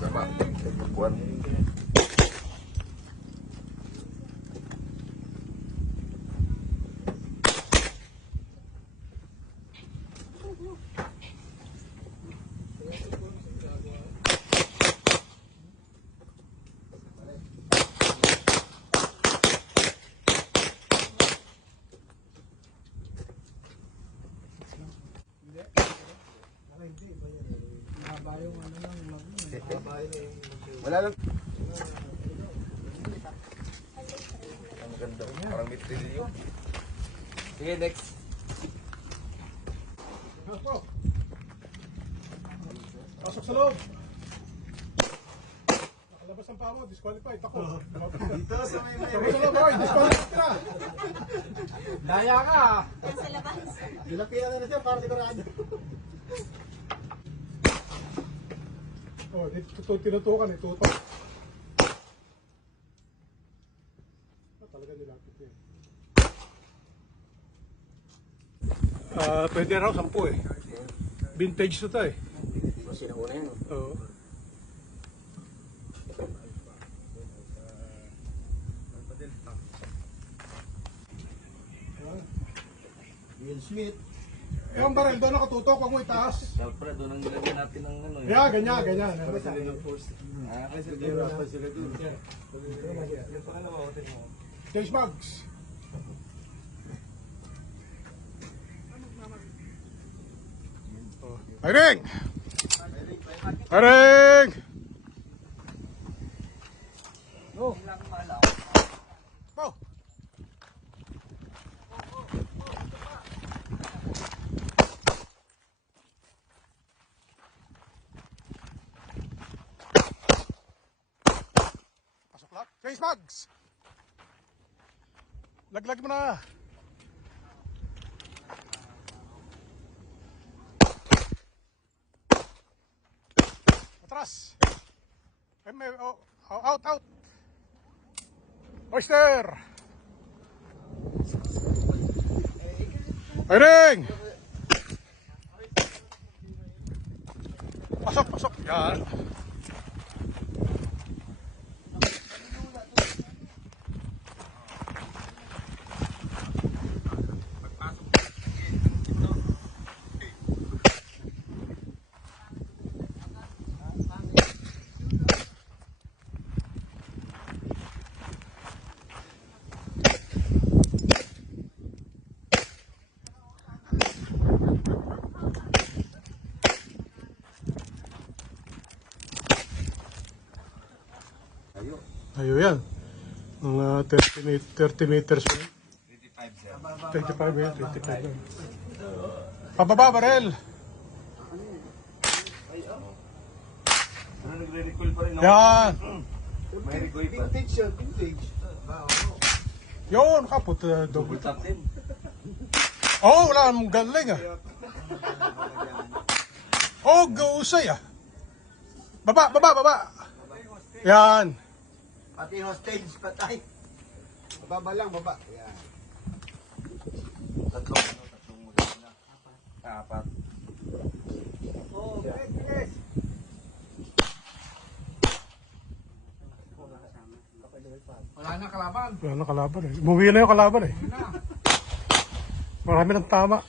Tama. Buwan. Wala lang. Ang ganda. Parang may trilyo. Sige, next. Pasok sa loob. Nakalabas ang paa mo, disqualified. Ako. Dito sa may Pasok sa loob, oy, disqualified ka. Daya ka. Yan sa labas. Dilapian na siya para sigurado. Oh, dito tinutukan, itutok. Talaga nilapit niya. Pwede raw 10 eh. Vintage na to eh. Sinauna yun. Oo. Will Smith. Eh, ang baril doon nakatutok, huwag mo itaas. Siyempre, doon ang nilagyan natin ng ano. Yeah, ganyan, ganyan. Change bags. Firing! Firing! Go! Pasok lahat. Change bags! Laglag mo na. Atras. Out, out. Oyster. Firing. Pasok, pasok. Yan. Ayo yan. Mga 30 meters. 25 yan, 25 yan. Pababa, barel. Ano, nagre-recoil pa rin ako. Yan. May recoil pa. Vintage yun, vintage. Yun, kaput. Double. Double tap din. Oh, wala mong galing ah. Oh, gausay ah. Baba, baba, baba. Yan. Pati hostage, patay. Baba lang, baba. Yan. Tatlong maganda. Apat. Oh, yes. Wala na kalaban. Wala na kalaban eh. Umuwi na yung kalaban eh. Marami ng tama.